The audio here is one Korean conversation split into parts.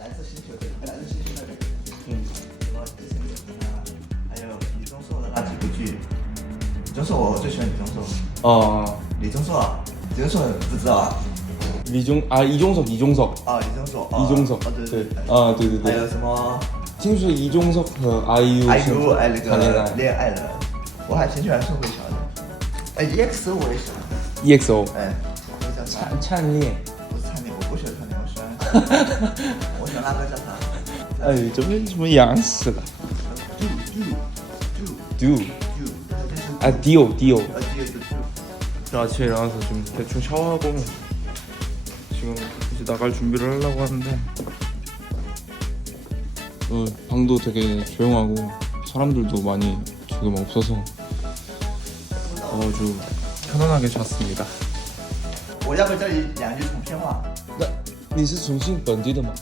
蓝色星球对，蓝色星球那个，嗯，什么之前有什么，还有李钟硕的那几部剧。李钟硕我最喜欢李钟硕，哦，李钟硕啊，李钟硕不知道啊？李钟啊，이종석，이종석， 哦，李钟硕，哦 이종석 哦对对对，啊对对对还有什么听说이종석和 IU 爱如爱那谈恋爱个恋爱人，我还挺喜欢宋慧乔的。哎，EX 我也喜欢， EXO 哎，那个叫啥？灿灿烈，不是灿烈，我不喜欢灿烈，我喜欢， 我喜欢那个叫啥？哎，这边怎么洋死了 Do do do ？Do do，啊，Dio Dio 아 뒤에 도 do。 저 아침에 일어나서 좀 대충 샤워하고 지금 이제 나갈 준비를 하려고 하는데 어, 방도 되게 조용하고 사람들도 많이 지금 없어서 아주 편안하게 잤습니다. 我要不教你两句重庆话？那你是重庆本地的吗？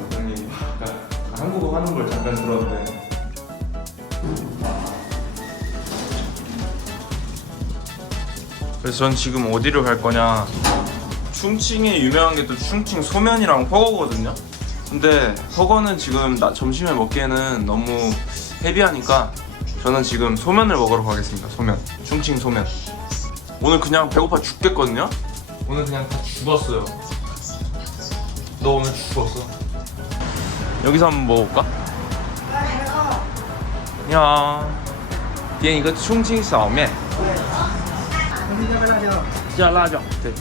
하는 걸 잠깐 들었는데. 그래서 전 지금 어디로 갈 거냐? 충칭에 유명한 게 또 충칭 소면이랑 허거거든요. 근데 허거는 지금 나 점심에 먹기에는 너무 헤비하니까 저는 지금 소면을 먹으러 가겠습니다. 소면. 충칭 소면. 오늘 그냥 배고파 죽겠거든요. 오늘 그냥 다 죽었어요. 너 오늘 죽었어. 여기서 한번 먹어볼까? 야, 点一个重庆小面。加辣椒。对。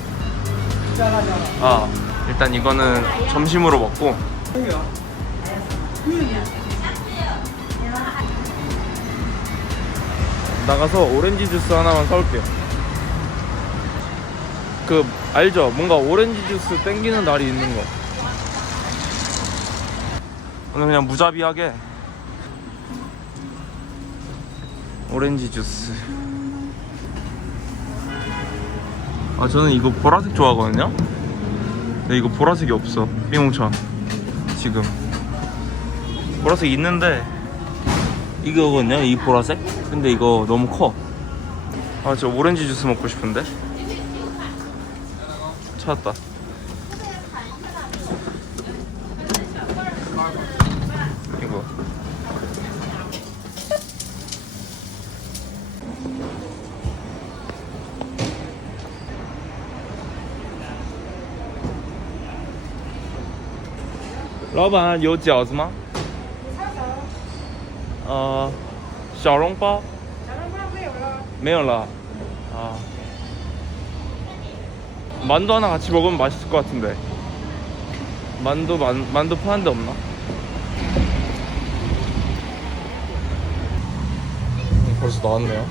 加辣椒。아, 일단 이거는 점심으로 먹고 나가서 오렌지 주스 하나만 사올게요. 그 알죠? 뭔가 오렌지 주스 땡기는 날이 있는 거. 오늘 그냥 무자비하게 오렌지 주스. 아 저는 이거 보라색 좋아하거든요. 근데 이거 보라색이 없어. 삐용천 지금 보라색 있는데 이거거든요. 이 보라색. 근데 이거 너무 커. 아 저 오렌지 주스 먹고 싶은데. 찾았다. 이거. 老板有饺子吗？呃，小笼包小笼包没有了，没有了。아. 만두 하나 같이 먹으면 맛있을 것 같은데. 만두 만, 만두 파는 데 없나? 음, 벌써 나왔네요.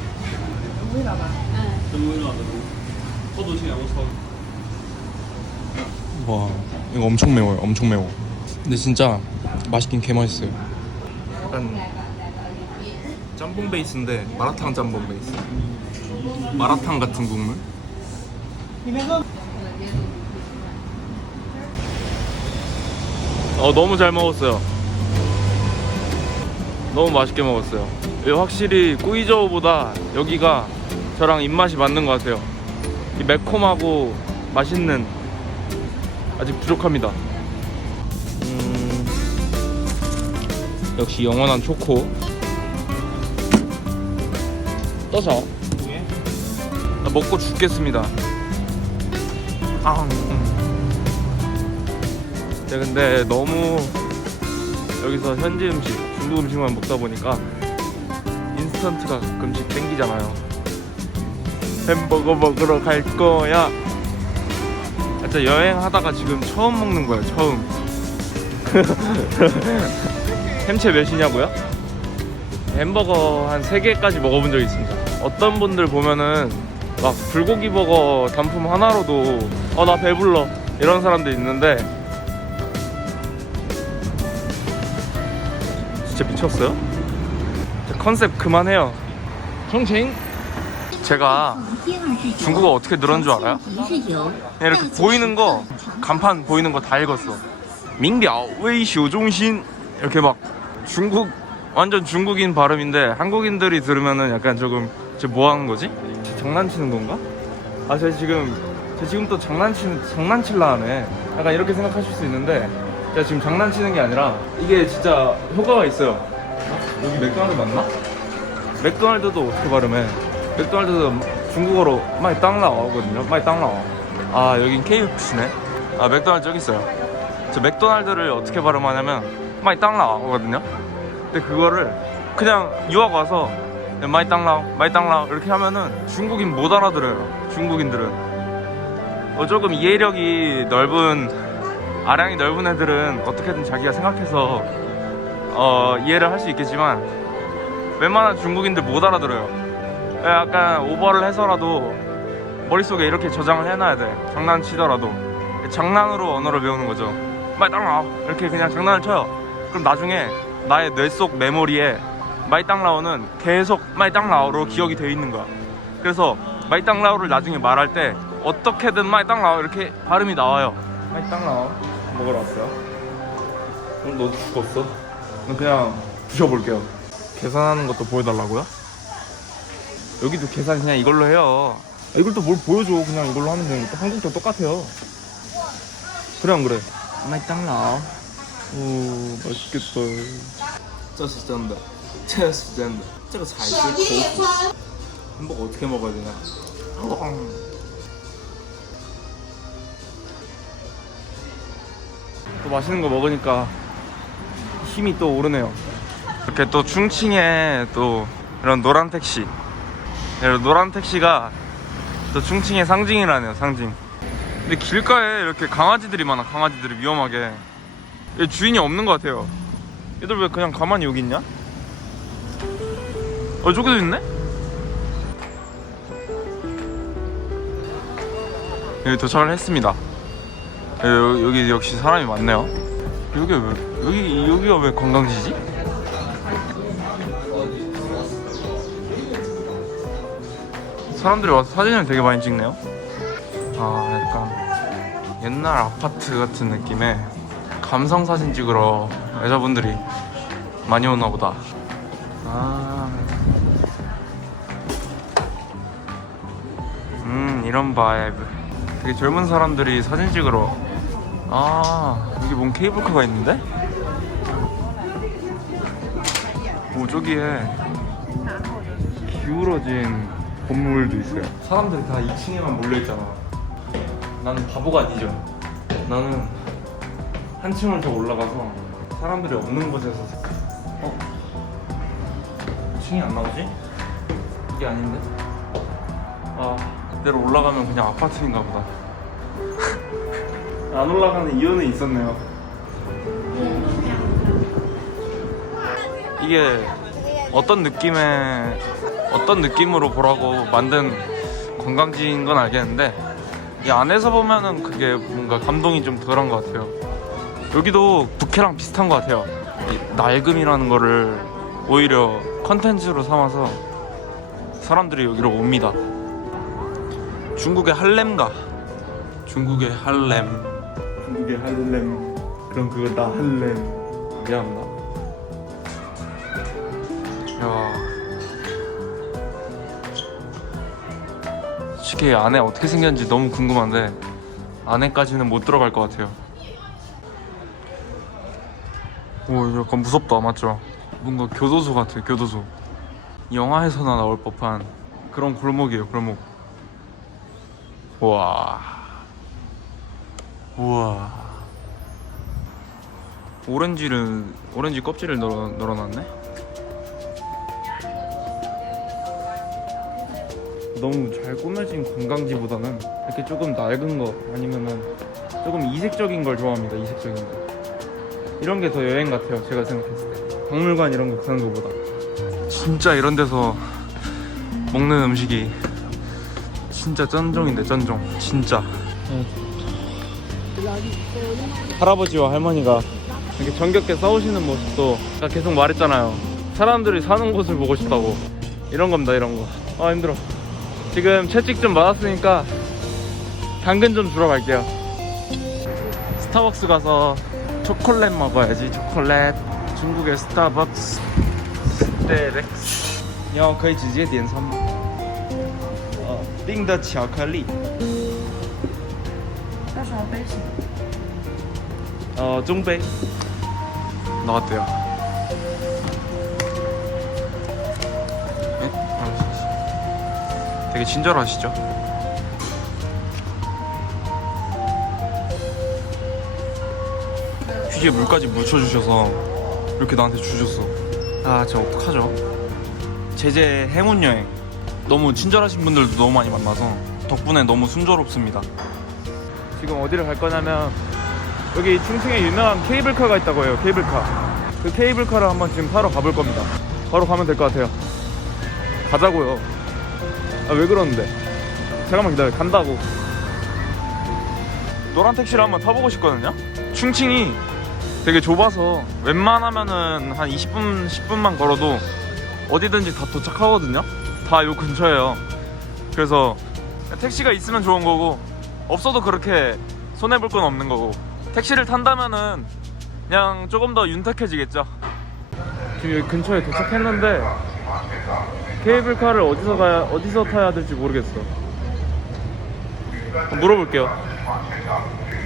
와, 이거 엄청 매워요. 엄청 매워. 근데 진짜 맛있긴 개 맛있어요. 약간 짬뽕 베이스인데 마라탕 짬뽕 베이스. 마라탕 같은 국물. 어 너무 잘 먹었어요. 너무 맛있게 먹었어요. 이 확실히 꾸이저우보다 여기가 저랑 입맛이 맞는 것 같아요. 이 매콤하고 맛있는 아직 부족합니다. 역시 영원한 초코. 떠서 나 먹고 죽겠습니다. 아, 음. 네, 근데 너무 여기서 현지 음식, 중국 음식만 먹다 보니까 인스턴트가 가끔씩 땡기잖아요. 햄버거 먹으러 갈 거야. 진짜 여행하다가 지금 처음 먹는 거예요, 처음. 햄채 몇이냐고요? 햄버거 한 3개까지 먹어본 적 있습니다. 어떤 분들 보면은 막 불고기 버거 단품 하나로도 어 나 배불러 이런 사람들 있는데 진짜 미쳤어요? 자, 컨셉 그만해요. 청칭. 제가 중국어 어떻게 늘은 줄 알아요? 그냥 이렇게 보이는 거 간판 보이는 거 다 읽었어. 민비ao 웨이쇼 중심 이렇게 막 중국 완전 중국인 발음인데 한국인들이 들으면은 약간 조금 쟤뭐 하는 거지? 쟤 장난치는 건가? 아, 저 지금 저 지금 또 장난치는 장난칠라 하네. 약간 이렇게 생각하실 수 있는데 제가 지금 장난치는 게 아니라 이게 진짜 효과가 있어요. 어? 여기 맥도날드 맞나? 맥도날드도 어떻게 발음해? 맥도날드도 중국어로 마이 땅라오거든요. 마이 땅라오. 아 여긴 KFC네. 아 맥도날드 저기 있어요. 저 맥도날드를 어떻게 발음하냐면 마이 땅라오거든요. 근데 그거를 그냥 유학 와서 그냥 마이 땅라오, 마이 땅라오 이렇게 하면은 중국인 못 알아들어요. 중국인들은. 어, 조금 이해력이 넓은 아량이 넓은 애들은 어떻게든 자기가 생각해서 어, 이해를 할 수 있겠지만 웬만한 중국인들 못 알아들어요. 약간 오버를 해서라도 머릿속에 이렇게 저장을 해놔야 돼. 장난치더라도. 장난으로 언어를 배우는 거죠. 마이땅라오 이렇게 그냥 장난을 쳐요. 그럼 나중에 나의 뇌 속 메모리에 마이땅라오는 계속 마이땅라오로 기억이 돼 있는 거야. 그래서 마이땅라오를 나중에 말할 때 어떻게든 마이땅라오 이렇게 발음이 나와요. 마이땅라오 먹으러 왔어요. 오늘 너 죽었어? 너 그냥 부셔볼게요. 계산하는 것도 보여달라고요? 여기도 계산 그냥 이걸로 해요. 아, 이걸 또 뭘 보여줘? 그냥 이걸로 하면 되는 거. 한국도 똑같아요. 그래 안 그래? 마이땅라오. 오 맛있겠다. 这是真的，这是真的，这个才是口苦。 햄버거 어떻게 먹어야 되냐? 또 맛있는 거 먹으니까 힘이 또 오르네요. 이렇게 또 충칭에 또 이런 노란 택시, 이런 노란 택시가 또 충칭의 상징이라네요, 상징. 근데 길가에 이렇게 강아지들이 많아, 강아지들이 위험하게. 얘 주인이 없는 것 같아요. 얘들 왜 그냥 가만히 여기 있냐? 어, 저기도 있네? 여기 도착을 했습니다. 여- 여기 역시 사람이 많네요. 여기 왜 여기 여기가 왜 관광지지? 사람들이 와서 사진을 되게 많이 찍네요. 아 약간 옛날 아파트 같은 느낌의 감성 사진 찍으러 여자분들이 많이 오나 보다. 아. 음 이런 바이브. 되게 젊은 사람들이 사진 찍으러 아 여기 뭔 케이블카가 있는데? 오 저기에 기울어진 건물도 있어요 사람들이 다 2층에만 몰려있잖아 나는 바보가 아니죠 나는 한 층을 더 올라가서 사람들이 없는 곳에서 어? 2층이 안 나오지? 이게 아닌데? 아 그대로 올라가면 그냥 아파트인가 보다 안 올라가는 이유는 있었네요 이게 어떤 느낌의 어떤 느낌으로 보라고 만든 관광지인 건 알겠는데 이 안에서 보면은 그게 뭔가 감동이 좀 덜한 것 같아요 여기도 북해랑 비슷한 것 같아요. 이 낡음이라는 거를 오히려 컨텐츠로 삼아서 사람들이 여기로 옵니다. 중국의 할렘가. 중국의 할렘. 중국의 할렘. 그럼 그거 나 할렘. 미안합니다 야. 솔직히 안에 어떻게 생겼는지 너무 궁금한데 안에까지는 못 들어갈 것 같아요 오 약간 무섭다. 맞죠? 뭔가 교도소 같아 교도소. 영화에서나 나올 법한 그런 골목이에요 골목. 우와. 우와. 오렌지를 오렌지 껍질을 널어, 널어놨네? 너무 잘 꾸며진 관광지보다는 이렇게 조금 낡은 거 아니면은 조금 이색적인 걸 좋아합니다 이색적인 거 이런 게 더 여행 같아요 제가 생각했을 때 박물관 이런 거 가는 거보다 진짜 이런 데서 먹는 음식이 진짜 쩐종인데 쩐종 진짜 할아버지와 할머니가 이렇게 정겹게 싸우시는 모습도 아까 계속 말했잖아요. 사람들이 사는 곳을 보고 싶다고. 이런 겁니다, 이런 거. 아, 힘들어. 지금 채찍 좀 맞았으니까 당근 좀 주러 갈게요. 스타벅스 가서 초콜릿 먹어야지, 초콜릿. 중국의 스타벅스. 스테렉스. 你要可以直接点餐吗？呃，冰的巧克力。要什么杯型？ 어, 중배 나왔대요. 네? 아, 되게 친절하시죠? 휴지에 물까지 묻혀주셔서 이렇게 나한테 주셨어. 아, 저 어떡하죠? 제재 행운 여행. 너무 친절하신 분들도 너무 많이 만나서 덕분에 너무 순조롭습니다. 지금 어디를 갈 거냐면 여기 충칭에 유명한 케이블카가 있다고 해요 케이블카 그 케이블카를 한번 지금 타러 가볼 겁니다 바로 가면 될 것 같아요 가자고요 아 왜 그러는데 잠깐만 기다려 간다고 노란 택시를 한번 타보고 싶거든요 충칭이 되게 좁아서 웬만하면은 한 20분 10분만 걸어도 어디든지 다 도착하거든요. 다 요 근처에요. 그래서 택시가 있으면 좋은 거고 없어도 그렇게 손해 볼 건 없는 거고. 택시를 탄다면은 그냥 조금 더 윤택해지겠죠. 지금 여기 근처에 도착했는데 케이블카를 어디서 가야 어디서 타야 될지 모르겠어. 물어볼게요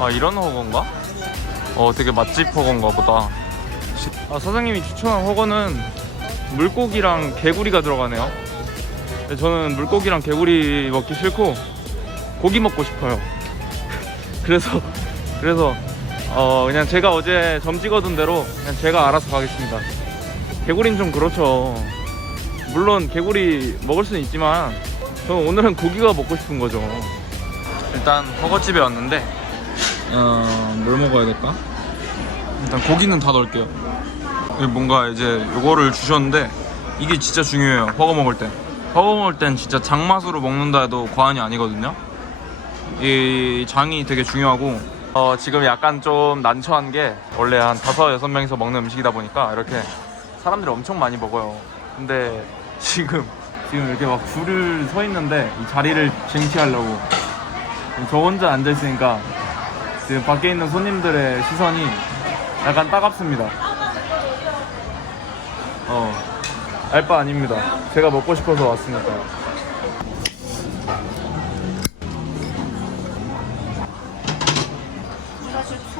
아 이런 허거인가? 어 되게 맛집 허거인가 보다 아, 사장님이 추천한 허거는 물고기랑 개구리가 들어가네요. 근데 저는 물고기랑 개구리 먹기 싫고 고기 먹고 싶어요. 그래서 그래서 어 그냥 제가 어제 점 찍어둔 대로 그냥 제가 알아서 가겠습니다. 개구리는 좀 그렇죠. 물론 개구리 먹을 수는 있지만 저는 오늘은 고기가 먹고 싶은 거죠. 일단 허거집에 왔는데 어 뭘 먹어야 될까? 일단 고기는 다 넣을게요. 뭔가 이제 요거를 주셨는데 이게 진짜 중요해요. 허거 먹을 때. 허거 먹을 땐 진짜 장맛으로 먹는다 해도 과언이 아니거든요. 이 장이 되게 중요하고 어, 지금 약간 좀 난처한 게 원래 한 다섯 여섯 명이서 먹는 음식이다 보니까 이렇게 사람들이 엄청 많이 먹어요. 근데 지금 지금 이렇게 막 줄을 서 있는데 이 자리를 쟁취하려고 저 혼자 앉아 있으니까 지금 밖에 있는 손님들의 시선이 약간 따갑습니다. 어, 알바 아닙니다. 제가 먹고 싶어서 왔으니까요.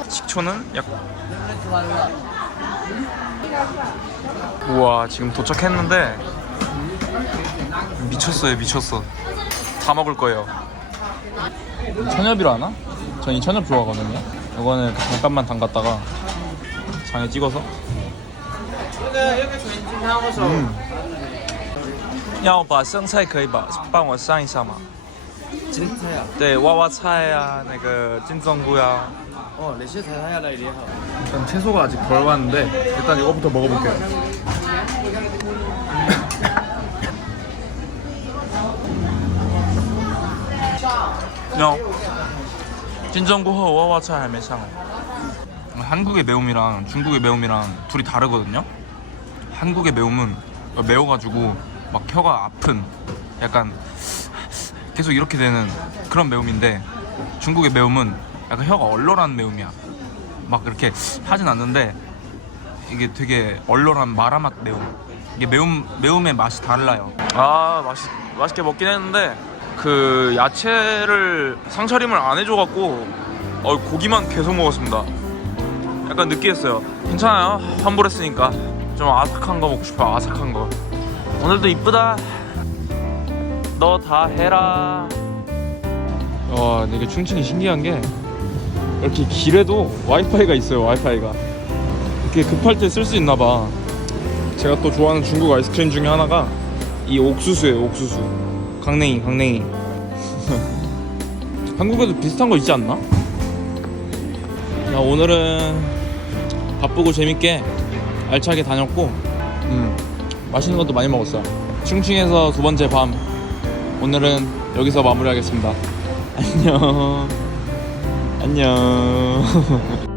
식초는 약. 우와, 지금 도착했는데 미쳤어요, 미쳤어. 다 먹을 거예요. 천엽이라 하나? 전 이 천엽 좋아하거든요. 이거는 잠깐만 담갔다가 장에 찍어서 要把生菜可以把帮我上一下吗？金菜啊，对，娃娃菜啊，那个金针菇呀。 어, 레시菜下来也好。 일단 채소가 아직 덜 왔는데 일단 이거부터 먹어볼게요. 야, 진정구호 와와차 할매상. 한국의 매움이랑 중국의 매움이랑 둘이 다르거든요. 한국의 매움은 매워가지고 막 혀가 아픈 약간 계속 이렇게 되는 그런 매움인데 중국의 매움은 약간 혀가 얼얼한 매움이야. 막 이렇게 하진 않는데 이게 되게 얼얼한 마라맛 매움. 이게 매움 매움의 맛이 달라요. 아 맛있 맛있게 먹긴 했는데 그 야채를 상차림을 안 해줘갖고 어, 고기만 계속 먹었습니다. 약간 느끼했어요. 괜찮아요. 환불했으니까 좀 아삭한 거 먹고 싶어. 아삭한 거. 오늘도 이쁘다. 너 다 해라. 와, 이게 충칭이 신기한 게 이렇게 길에도 와이파이가 있어요. 와이파이가 이렇게 급할 때 쓸 수 있나 봐. 제가 또 좋아하는 중국 아이스크림 중에 하나가 이 옥수수예요. 옥수수. 강냉이, 강냉이. 한국에도 비슷한 거 있지 않나? 야, 오늘은 바쁘고 재밌게 알차게 다녔고, 음, 맛있는 것도 많이 먹었어요. 충칭에서 두 번째 밤. 오늘은 여기서 마무리하겠습니다. 안녕. 안녕.